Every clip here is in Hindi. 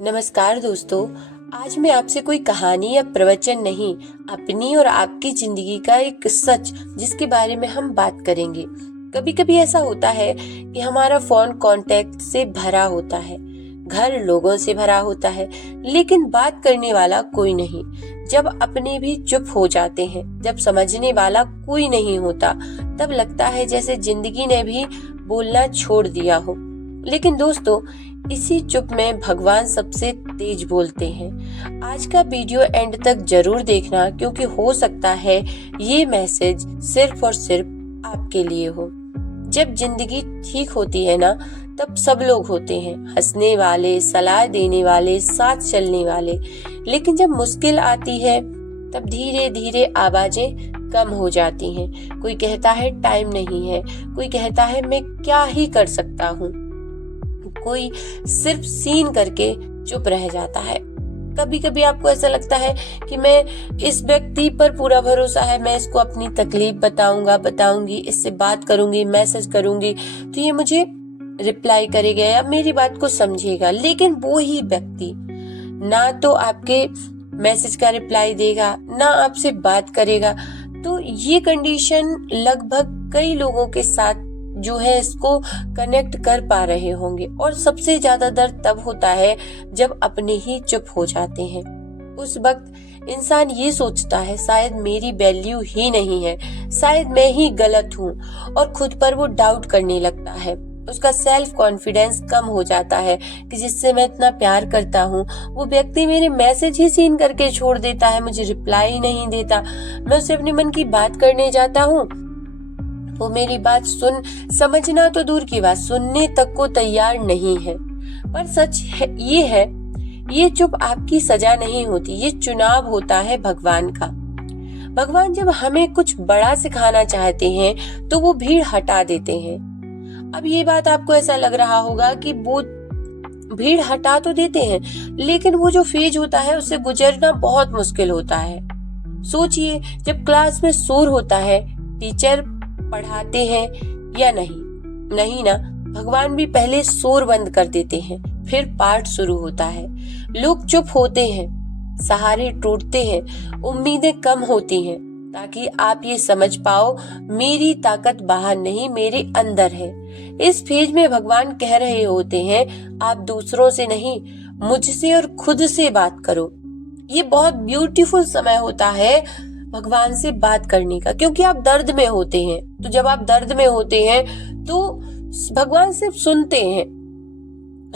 नमस्कार दोस्तों। आज मैं आपसे कोई कहानी या प्रवचन नहीं, अपनी और आपकी जिंदगी का एक सच जिसके बारे में हम बात करेंगे। कभी कभी ऐसा होता है कि हमारा फोन कांटेक्ट से भरा होता है, घर लोगों से भरा होता है, लेकिन बात करने वाला कोई नहीं। जब अपने भी चुप हो जाते हैं, जब समझने वाला कोई नहीं होता, तब लगता है जैसे जिंदगी ने भी बोलना छोड़ दिया हो। लेकिन दोस्तों, इसी चुप में भगवान सबसे तेज बोलते हैं। आज का वीडियो एंड तक जरूर देखना, क्योंकि हो सकता है ये मैसेज सिर्फ और सिर्फ आपके लिए हो। जब जिंदगी ठीक होती है ना, तब सब लोग होते हैं, हंसने वाले, सलाह देने वाले, साथ चलने वाले। लेकिन जब मुश्किल आती है, तब धीरे धीरे आवाजें कम हो जाती हैं। कोई कहता है टाइम नहीं है, कोई कहता है मैं क्या ही कर सकता हूँ, कोई सिर्फ सीन करके चुप रह जाता है। कभी कभी आपको ऐसा लगता है कि मैं इस व्यक्ति पर पूरा भरोसा है, मैं इसको अपनी तकलीफ बताऊंगी, इससे बात करूंगी, मैसेज करूंगी, तो ये मुझे रिप्लाई करेगा या मेरी बात को समझेगा। लेकिन वो ही व्यक्ति ना तो आपके मैसेज का रिप्लाई देगा, ना आपसे बात करेगा। तो ये कंडीशन लगभग कई लोगों के साथ जो है इसको कनेक्ट कर पा रहे होंगे। और सबसे ज्यादा दर्द तब होता है जब अपने ही चुप हो जाते हैं। उस वक्त इंसान ये सोचता है शायद मेरी वैल्यू ही नहीं है, शायद मैं ही गलत हूँ, और खुद पर वो डाउट करने लगता है। उसका सेल्फ कॉन्फिडेंस कम हो जाता है कि जिससे मैं इतना प्यार करता हूँ, वो व्यक्ति मेरे मैसेज ही सीन करके छोड़ देता है, मुझे रिप्लाई नहीं देता। मैं उससे अपने मन की बात करने जाता हूँ, वो मेरी बात समझना तो दूर की बात, सुनने तक को तैयार नहीं है। पर सच है, ये चुप आपकी सजा नहीं होती, ये चुनाव होता है भगवान का। भगवान जब हमें कुछ बड़ा सिखाना चाहते हैं तो वो भीड़ हटा देते हैं। अब ये बात आपको ऐसा लग रहा होगा कि वो भीड़ हटा तो देते हैं, लेकिन वो जो फेज होता है उससे गुजरना बहुत मुश्किल होता है। सोचिए, जब क्लास में शोर होता है, टीचर पढ़ाते हैं या नहीं ना, भगवान भी पहले शोर बंद कर देते हैं, फिर पाठ शुरू होता है। लोग चुप होते हैं, सहारे टूटते हैं, उम्मीदें कम होती हैं, ताकि आप ये समझ पाओ मेरी ताकत बाहर नहीं, मेरे अंदर है। इस फेज में भगवान कह रहे होते हैं, आप दूसरों से नहीं, मुझसे और खुद से बात करो। ये बहुत ब्यूटीफुल समय होता है भगवान से बात करने का, क्योंकि आप दर्द में होते हैं। तो जब आप दर्द में होते हैं तो भगवान सिर्फ सुनते हैं,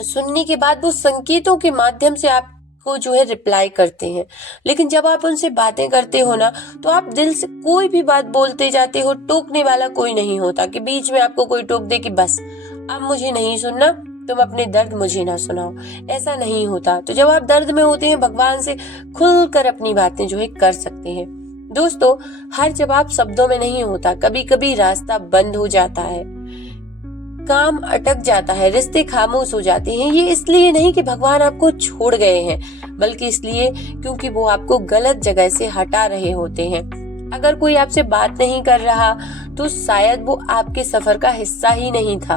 सुनने के बाद वो संकेतों के माध्यम से आपको जो है रिप्लाई करते हैं। लेकिन जब आप उनसे बातें करते हो ना, तो आप दिल से कोई भी बात बोलते जाते हो, टोकने वाला कोई नहीं होता कि बीच में आपको कोई टोक दे कि बस अब मुझे नहीं सुनना, तुम अपने दर्द मुझे ना सुनाओ, ऐसा नहीं होता। तो जब आप दर्द में होते हैं, भगवान से खुलकर अपनी बातें जो है कर सकते हैं। दोस्तों, हर जवाब शब्दों में नहीं होता, कभी कभी रास्ता बंद हो जाता है, काम अटक जाता है, रिश्ते खामोश हो जाते हैं। ये इसलिए नहीं कि भगवान आपको छोड़ गए हैं, बल्कि इसलिए क्योंकि वो आपको गलत जगह से हटा रहे होते हैं। अगर कोई आपसे बात नहीं कर रहा तो शायद वो आपके सफर का हिस्सा ही नहीं था।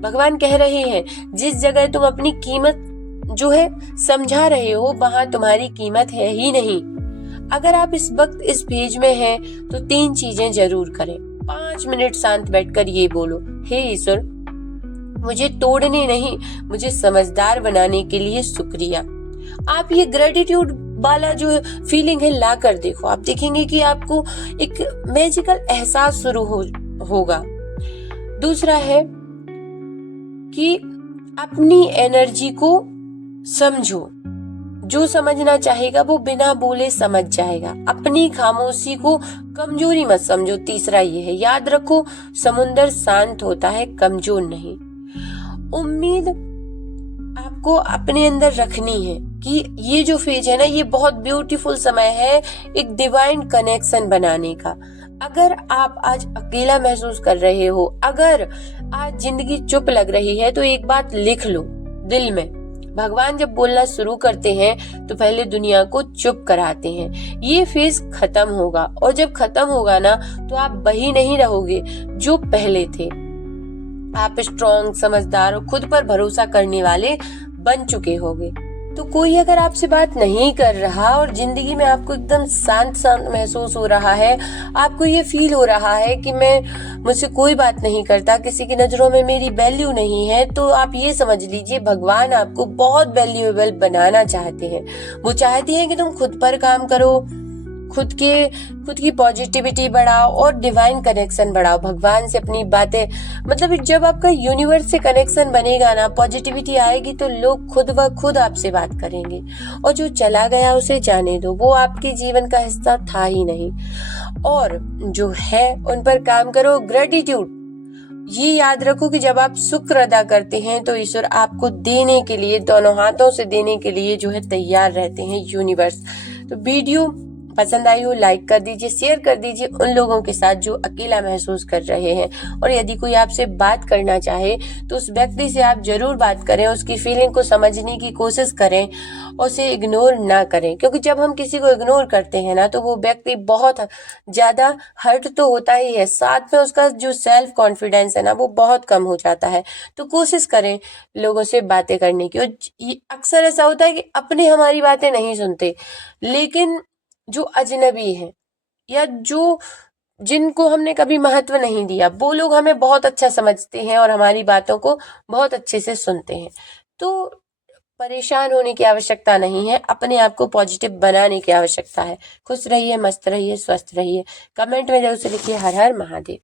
भगवान कह रहे हैं, जिस जगह तुम अपनी कीमत जो है समझा रहे हो, वहां तुम्हारी कीमत है ही नहीं। अगर आप इस वक्त इस पेज में हैं, तो 3 चीजें जरूर करें। 5 मिनट शांत बैठकर ये बोलो, हे ईश्वर, मुझे तोड़ने नहीं, मुझे समझदार बनाने के लिए शुक्रिया। आप ये ग्रेटिट्यूड वाला जो फीलिंग है ला कर देखो, आप देखेंगे कि आपको एक मैजिकल एहसास शुरू होगा। दूसरा है कि अपनी एनर्जी को समझो, जो समझना चाहेगा वो बिना बोले समझ जाएगा। अपनी खामोशी को कमजोरी मत समझो। तीसरा ये है, याद रखो समुंदर शांत होता है, कमजोर नहीं। उम्मीद आपको अपने अंदर रखनी है कि ये जो फेज है ना, ये बहुत ब्यूटीफुल समय है एक डिवाइन कनेक्शन बनाने का। अगर आप आज अकेला महसूस कर रहे हो, अगर आज जिंदगी चुप लग रही है, तो एक बात लिख लो दिल में, भगवान जब बोलना शुरू करते हैं तो पहले दुनिया को चुप कराते हैं। ये फेज खत्म होगा, और जब खत्म होगा ना, तो आप वही नहीं रहोगे जो पहले थे। आप स्ट्रॉन्ग, समझदार और खुद पर भरोसा करने वाले बन चुके होंगे। तो कोई अगर आपसे बात नहीं कर रहा और जिंदगी में आपको एकदम शांत शांत महसूस हो रहा है, आपको ये फील हो रहा है कि मुझसे कोई बात नहीं करता, किसी की नजरों में मेरी वैल्यू नहीं है, तो आप ये समझ लीजिए भगवान आपको बहुत वैल्यूएबल बनाना चाहते हैं। वो चाहती हैं कि तुम खुद पर काम करो, खुद की पॉजिटिविटी बढ़ाओ और डिवाइन कनेक्शन बढ़ाओ, भगवान से अपनी बातें, मतलब जब आपका यूनिवर्स से कनेक्शन बनेगा ना, पॉजिटिविटी आएगी, तो लोग खुद ब खुद आपसे बात करेंगे। और जो चला गया उसे जाने दो, वो आपके जीवन का हिस्सा था ही नहीं। और जो है उन पर काम करो। ग्रेटिट्यूड, ये याद रखो कि जब आप शुक्र अदा करते हैं तो ईश्वर आपको देने के लिए, दोनों हाथों से देने के लिए जो है तैयार रहते हैं, यूनिवर्स। तो वीडियो पसंद आई हो लाइक कर दीजिए, शेयर कर दीजिए उन लोगों के साथ जो अकेला महसूस कर रहे हैं। और यदि कोई आपसे बात करना चाहे तो उस व्यक्ति से आप जरूर बात करें, उसकी फीलिंग को समझने की कोशिश करें, उसे इग्नोर ना करें, क्योंकि जब हम किसी को इग्नोर करते हैं ना तो वो व्यक्ति बहुत ज्यादा हर्ट तो होता ही है, साथ में उसका जो सेल्फ कॉन्फिडेंस है ना वो बहुत कम हो जाता है। तो कोशिश करें लोगों से बातें करने की। और अक्सर ऐसा होता है कि अपने हमारी बातें नहीं सुनते, लेकिन जो अजनबी है या जो जिनको हमने कभी महत्व नहीं दिया, वो लोग हमें बहुत अच्छा समझते हैं और हमारी बातों को बहुत अच्छे से सुनते हैं। तो परेशान होने की आवश्यकता नहीं है, अपने आप को पॉजिटिव बनाने की आवश्यकता है। खुश रहिए, मस्त रहिए, स्वस्थ रहिए। कमेंट में जरूर से लिखिए हर हर महादेव।